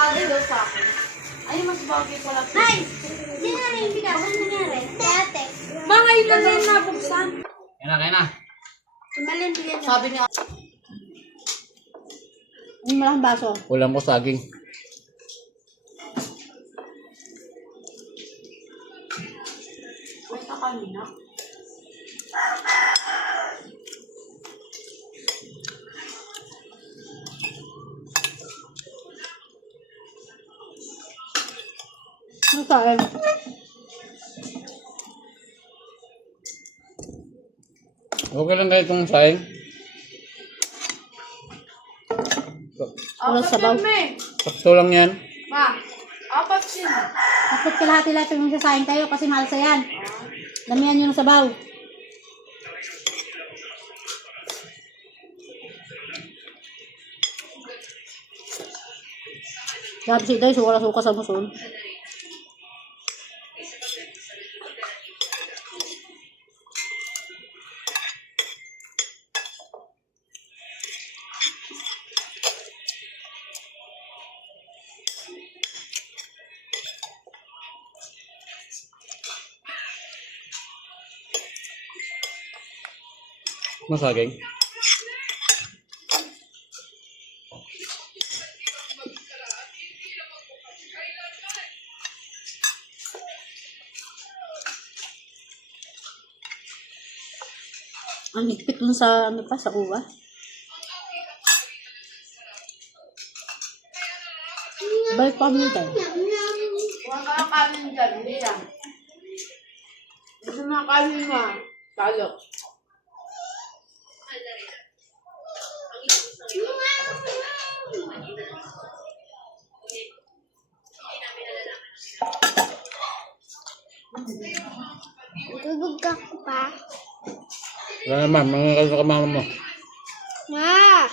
bagay daw sa akin. Ay, mas bagay pala. Nice! Sino na yung bigas? Ano nangyari? Dati. Mga ilan na yung nabuksan? Kaya na. Malin bigyan niya. Sabi niya, Yung malaking baso. Ulam ko saging. may ka kanina. Ano sa'yo? Okay lang kayo itong saing. Walang sabaw. Yun, me. Sakto lang yan. Ma, apat yun. Takot kalahati lahat yung sasayang tayo kasi mahal sa yan. Damihan yung sabaw. Sabi si Day, suka sa muson. Masaging. Ang higpit dun sa, ano pa, sa uwa. Balik pa kami tayo. Huwag ka kanin dyan, hindi lang. Gusto na kanin mo, talo. Tubog ka pa. Wala naman, mga ka mama mo. Ma!